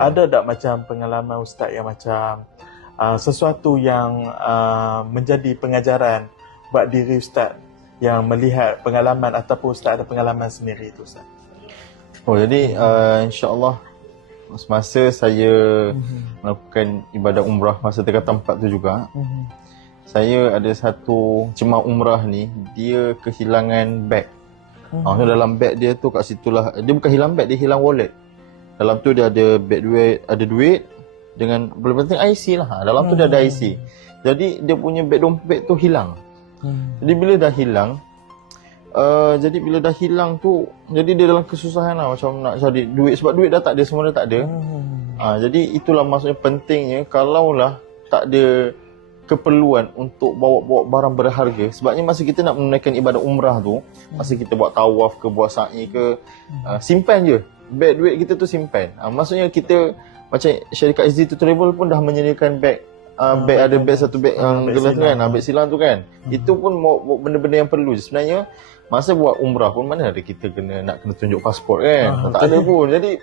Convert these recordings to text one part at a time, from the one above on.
Ada tak macam pengalaman ustaz yang macam uh, sesuatu yang uh, menjadi pengajaran buat diri ustaz yang melihat pengalaman ataupun ustaz ada pengalaman sendiri itu ustaz? Oh jadi uh, insyaAllah semasa saya melakukan ibadah umrah masa Tingkatan 4 tu juga saya ada satu jemaah umrah ni dia kehilangan beg. Ah, so dalam beg dia tu kat situlah dia bukan hilang beg dia hilang wallet. Dalam tu dia ada beg duit, ada duit dengan belum penting IC lah. Dalam tu dia ada IC. Jadi dia punya beg dompet tu hilang. Jadi bila dah hilang uh, jadi bila dah hilang tu jadi dia dalam kesusahan lah macam nak cari duit sebab duit dah tak ada semua dah tak ada. Ah, jadi itulah maksudnya pentingnya kalaulah tak ada keperluan untuk bawa-bawa barang berharga sebabnya masa kita nak menunaikan ibadah umrah tu masa kita buat tawaf ke buat sa'i ke uh, simpan je beg duit kita tu simpan. Uh, maksudnya kita macam syarikat Easy to Travel pun dah menyediakan beg uh, beg ada beg satu beg yang beg gelas tu kan beg silang tu kan. Itu pun benda-benda yang perlu. Sebenarnya masa buat umrah pun mana ada kita kena nak kena tunjuk pasport kan? Ah, tak ada pun. Jadi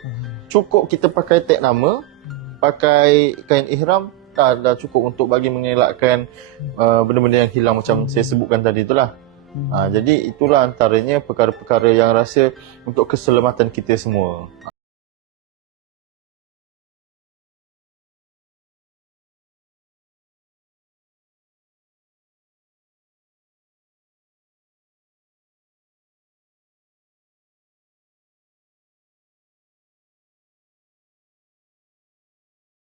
cukup kita pakai tag nama pakai kain ihram dah, dah cukup untuk bagi mengelakkan uh, benda-benda yang hilang macam saya sebutkan tadi itulah. Uh, jadi itulah antaranya perkara-perkara yang rasa untuk keselamatan kita semua.